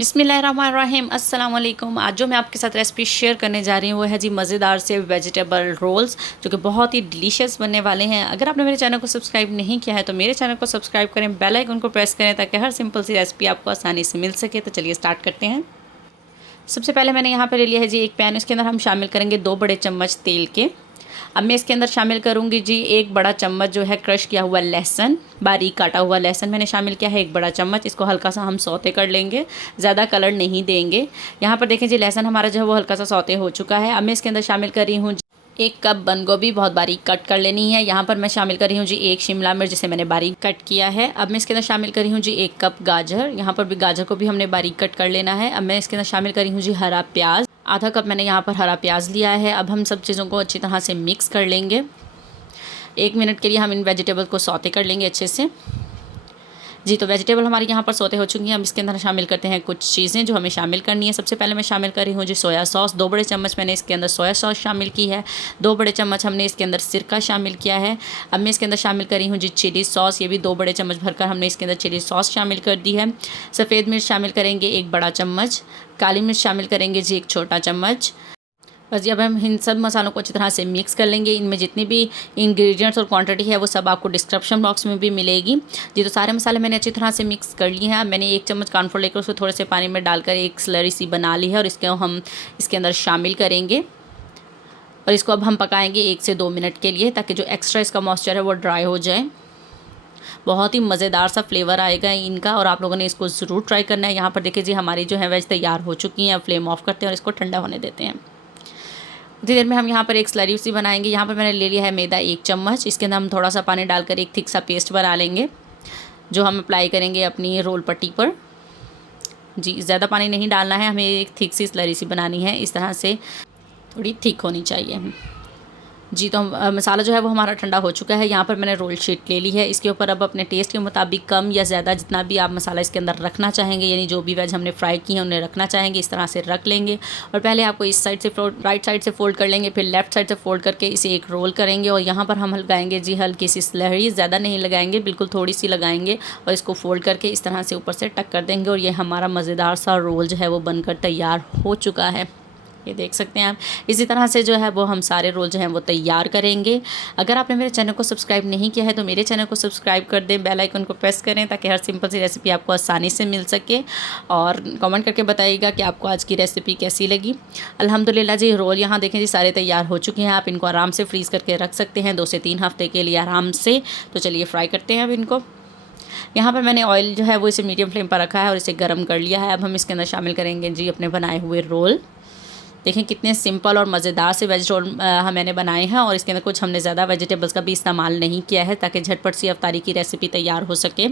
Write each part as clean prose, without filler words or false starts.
बिस्मिल्लाहिर्रहमानिर्रहीम अस्सलाम वालेकुम। आज जो मैं आपके साथ रेसिपी शेयर करने जा रही हूँ वो है जी मज़ेदार से वेजिटेबल रोल्स, जो कि बहुत ही डिलीशियस बनने वाले हैं। अगर आपने मेरे चैनल को सब्सक्राइब नहीं किया है तो मेरे चैनल को सब्सक्राइब करें, बेल आइकन को प्रेस करें ताकि हर सिंपल सी रेसिपी आपको आसानी से मिल सके। तो चलिए स्टार्ट करते हैं। सबसे पहले मैंने यहाँ पर ले लिया है जी एक पैन। इसके अंदर हम शामिल करेंगे 2 बड़े चम्मच तेल के। अब मैं इसके अंदर शामिल करूँगी जी 1 बड़ा चम्मच जो है क्रश किया हुआ लहसुन, बारीक काटा हुआ लहसुन मैंने शामिल किया है 1 बड़ा चम्मच। इसको हल्का सा हम सौते कर लेंगे, ज़्यादा कलर नहीं देंगे। यहाँ पर देखें जी लहसुन हमारा जो है वो हल्का सा सौते हो चुका है। अब मैं इसके अंदर शामिल कर रही हूँ 1 कप बंद गोभी, बहुत बारीक कट कर लेनी है। यहाँ पर मैं शामिल कर रही हूँ जी 1 शिमला मिर्च जिसे मैंने बारीक कट किया है। अब मैं इसके अंदर शामिल कर रही हूँ जी 1 कप गाजर, यहाँ पर भी गाजर को भी हमने बारीक कट कर लेना है। अब मैं इसके अंदर शामिल कर रही हूँ जी हरा प्याज, आधा कप मैंने यहाँ पर हरा प्याज लिया है। अब हम सब चीज़ों को अच्छी तरह से मिक्स कर लेंगे। 1 मिनट के लिए हम इन वेजिटेबल को सौते कर लेंगे अच्छे से जी। तो वेजिटेबल हमारी यहाँ पर सौते हो चुकी हैं। अब इसके अंदर शामिल करते हैं कुछ चीज़ें जो हमें शामिल करनी है। सबसे पहले मैं शामिल कर रही हूँ जी सोया सॉस, 2 बड़े चम्मच मैंने इसके अंदर सोया सॉस शामिल की है। 2 बड़े चम्मच हमने इसके अंदर सिरका शामिल किया है। अब मैं इसके अंदर शामिल कर रही हूँ जी चिली सॉस, ये भी 2 बड़े चम्मच भरकर हमने इसके अंदर चिली सॉस शामिल कर दी है। सफ़ेद मिर्च शामिल करेंगे 1 बड़ा चम्मच, काली मिर्च शामिल करेंगे जी 1 छोटा चम्मच। बस जब हम इन सब मसालों को अच्छी तरह से मिक्स कर लेंगे, इनमें जितनी भी इंग्रेडिएंट्स और क्वांटिटी है वो सब आपको डिस्क्रिप्शन बॉक्स में भी मिलेगी जी। तो सारे मसाले मैंने अच्छी तरह से मिक्स कर लिए हैं। अब मैंने 1 चम्मच कॉर्नफ्लोर लेकर उसको थोड़े से पानी में डालकर एक स्लरी सी बना ली है और इसको हम इसके अंदर शामिल करेंगे और इसको अब हम पकाएंगे 1 से 2 मिनट के लिए, ताकि जो एक्स्ट्रा इसका मॉइस्चर है वो ड्राई हो जाए। बहुत ही मज़ेदार सा फ्लेवर आएगा इनका और आप लोगों ने इसको ज़रूर ट्राई करना है। यहाँ पर देखिए जी हमारी जो है वेज तैयार हो चुकी हैं। अब फ्लेम ऑफ करते हैं और इसको ठंडा होने देते हैं। उतनी देर में हम यहाँ पर एक स्लरी सी बनाएंगे। यहाँ पर मैंने ले लिया है मैदा 1 चम्मच, इसके अंदर हम थोड़ा सा पानी डालकर एक थिक सा पेस्ट बना लेंगे जो हम अप्लाई करेंगे अपनी रोल पट्टी पर जी। ज़्यादा पानी नहीं डालना है, हमें एक थिक सी स्लरी सी बनानी है, इस तरह से थोड़ी थिक होनी चाहिए जी। तो मसाला जो है वो हमारा ठंडा हो चुका है। यहाँ पर मैंने रोल शीट ले ली है। इसके ऊपर अब अपने टेस्ट के मुताबिक कम या ज़्यादा जितना भी आप मसाला इसके अंदर रखना चाहेंगे, यानी जो भी वेज हमने फ्राई की है उन्हें रखना चाहेंगे इस तरह से रख लेंगे। और पहले आपको इस साइड से राइट साइड से फोल्ड कर लेंगे, फिर लेफ्ट साइड से फोल्ड करके इसे एक रोल करेंगे और यहाँ पर हम लगाएंगे जी हल्की सी स्लरी, ज़्यादा नहीं लगाएंगे, बिल्कुल थोड़ी सी लगाएंगे और इसको फोल्ड करके इस तरह से ऊपर से टक कर देंगे और ये हमारा मज़ेदार सा रोल जो है वो बनकर तैयार हो चुका है। ये देख सकते हैं आप। इसी तरह से जो है वो हम सारे रोल जो हैं वो तैयार करेंगे। अगर आपने मेरे चैनल को सब्सक्राइब नहीं किया है तो मेरे चैनल को सब्सक्राइब कर दें, बेल आइकन को प्रेस करें ताकि हर सिंपल सी रेसिपी आपको आसानी से मिल सके। और कमेंट करके बताइएगा कि आपको आज की रेसिपी कैसी लगी। अल्हम्दुलिल्लाह जी रोल यहाँ देखें जी सारे तैयार हो चुके हैं। आप इनको आराम से फ्रीज़ करके रख सकते हैं 2 से 3 हफ्ते के लिए आराम से। तो चलिए फ्राई करते हैं अब इनको। यहाँ पर मैंने ऑयल जो है वो इसे मीडियम फ्लेम पर रखा है और इसे गर्म कर लिया है। अब हम इसके अंदर शामिल करेंगे जी अपने बनाए हुए रोल। देखें कितने सिंपल और मज़ेदार से वेज रोल मैंने बनाए हैं और इसके अंदर कुछ हमने ज़्यादा वेजिटेबल्स का भी इस्तेमाल नहीं किया है ताकि झटपट सी अफ्तारी की रेसिपी तैयार हो सके।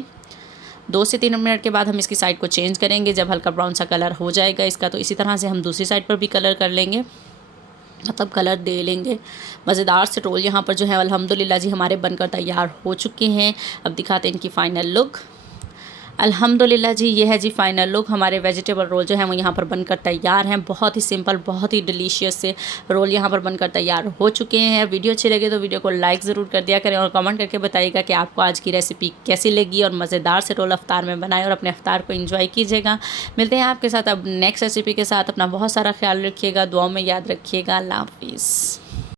2 से 3 मिनट के बाद हम इसकी साइड को चेंज करेंगे जब हल्का ब्राउन सा कलर हो जाएगा इसका। तो इसी तरह से हम दूसरी साइड पर भी कलर कर लेंगे, मतलब कलर दे लेंगे। मज़ेदार से रोल यहाँ पर जो है अल्हम्दुलिल्लाह जी हमारे बनकर तैयार हो चुके हैं। अब दिखाते हैं इनकी फ़ाइनल लुक। अल्हम्दुलिल्लाह जी ये है जी फ़ाइनल लुक। हमारे वेजिटेबल रोल जो है वो यहाँ पर बनकर तैयार हैं। बहुत ही सिंपल, बहुत ही डिलीशियस से रोल यहाँ पर बनकर तैयार हो चुके हैं। वीडियो अच्छी लगे तो वीडियो को लाइक ज़रूर कर दिया करें और कमेंट करके बताइएगा कि आपको आज की रेसिपी कैसी लगी। और मज़ेदार से रोल अफ्तार में बनाएं और अपने अफ्तार को इंजॉय कीजिएगा। मिलते हैं आपके साथ अब नेक्स्ट रेसिपी के साथ। अपना बहुत सारा ख्याल रखिएगा, दुआओं में याद रखिएगा। अल्लाह हाफिज़।